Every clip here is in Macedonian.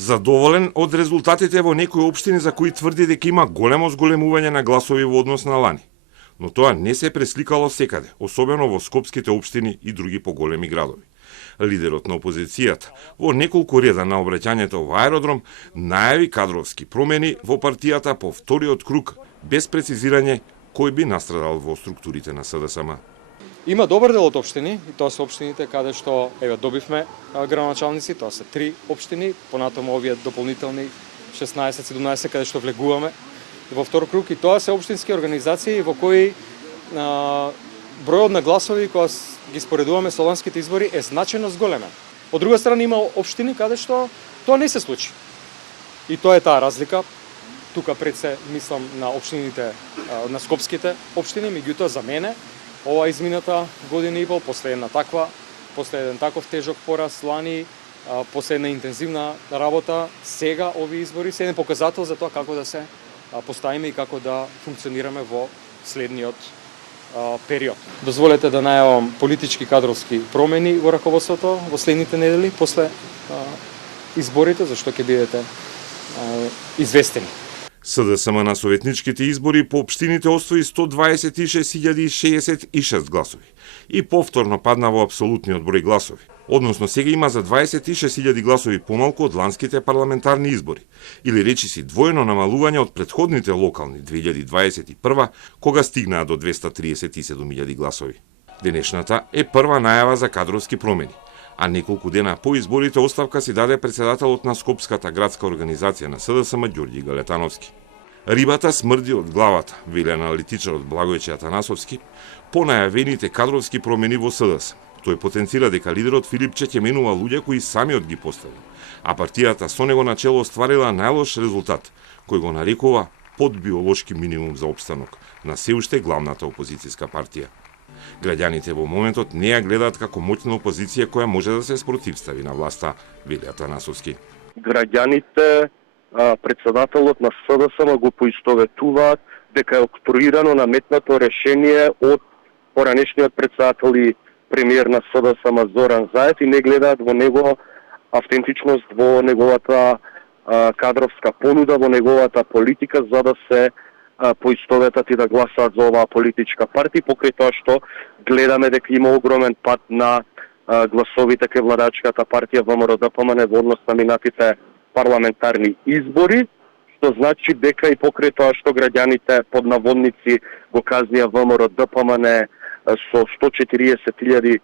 Задоволен од резултатите во некои општини за кои тврди дека има големо зголемување на гласови во однос на лани. Но тоа не се пресликало секаде, особено во скопските општини и други поголеми градови. Лидерот на опозицијата во неколку реда на обраќањето во аеродром најави кадровски промени во партијата по вториот круг без прецизирање кој би настрадал во структурите на СДСМ. Има добар дел од општини, и тоа се општините каде што добивме градоначалници, тоа се 3 општини, понатаму овие дополнителни 16-17 каде што влегуваме во втор круг, и тоа се општински организации во кои бројот на гласови кога ги споредуваме со ланските избори е значајно зголемен. Од друга страна има општини каде што тоа не се случи. И тоа е таа разлика. Тука пред се мислам на општините, на скопските општини, меѓутоа за мене ова измината година и пол, после еден таков тежок пораз лани, после една интензивна работа, сега овие избори се еден показател за тоа како да се поставиме и како да функционираме во следниот период. Дозволете да најавам политички кадровски промени во раководството во следните недели после изборите, зашто ќе бидете известени. СДСМ на советничките избори по општините освои 126.066 гласови и повторно падна во апсолутниот број гласови. Односно сега има за 26.000 гласови помалку од ланските парламентарни избори, или речиси двојно намалување од претходните локални 2021 кога стигнаа до 237.000 гласови. Денешната е прва најава за кадровски промени, а неколку дена по изборите оставка си даде председателот на Скопската градска организација на СДСМ Ѓорѓи Галетановски. Рибата смрди од главата, вели аналитичарот Благојче Атанасовски, по најавените кадровски промени во СДС. Тој потенцира дека лидерот Филипче ќе менува луѓе кои самиот ги постави, а партијата со него начело остварила најлош резултат, кој го нарекува под биолошки минимум за опстанок на се уште главната опозицијска партија. Граѓаните во моментот не ја гледаат како моќна опозиција која може да се спротивстави на власта, вели Атанасовски. Граѓаните, председателот на СДСМ го поистоветуваат дека е октрирано наметнато решение од поранешниот председател и премиер на СДСМ Зоран Заев и не гледаат во него автентичност во неговата кадровска понуда, во неговата политика за да се поистоветат и да гласаат за оваа политичка партија, покрај тоа што гледаме дека има огромен пат на гласовите кај владачката партија ВМРО-ДПМН во однос на минатите парламентарни избори, што значи дека и покрај тоа што граѓаните под наводници го казнија ВМРО-ДПМН со 140.000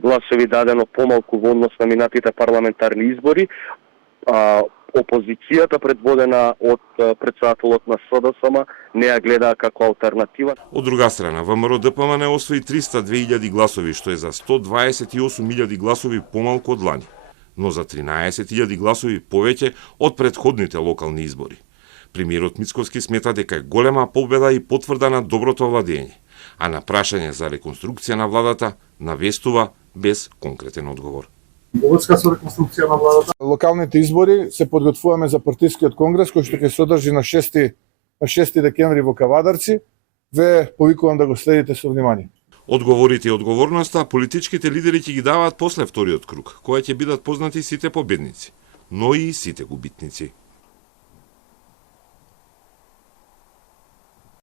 гласови дадено помалку во однос на минатите парламентарни избори, опозицијата предводена од председателот на СДСМ не ја гледаа како алтернатива. Од друга страна, ВМРО-ДПМН освои 302.000 гласови, што е за 128.000 гласови помалку од лани, но за 13.000 гласови повеќе од претходните локални избори. Премиерот Мицковски смета дека е голема победа и потврда на доброто владење, а на прашање за реконструкција на владата навестува без конкретен одговор. Поврска со реконструкција на владата. Локалните избори се подготвуваме за партискиот конгрес кој што ќе се одржи на 6 декември во Кавадарци. Ве повикувам да го следите со внимание. Одговорите и одговорноста политичките лидери ќе ги даваат после вториот круг, која ќе бидат познати сите победници, но и сите губитници.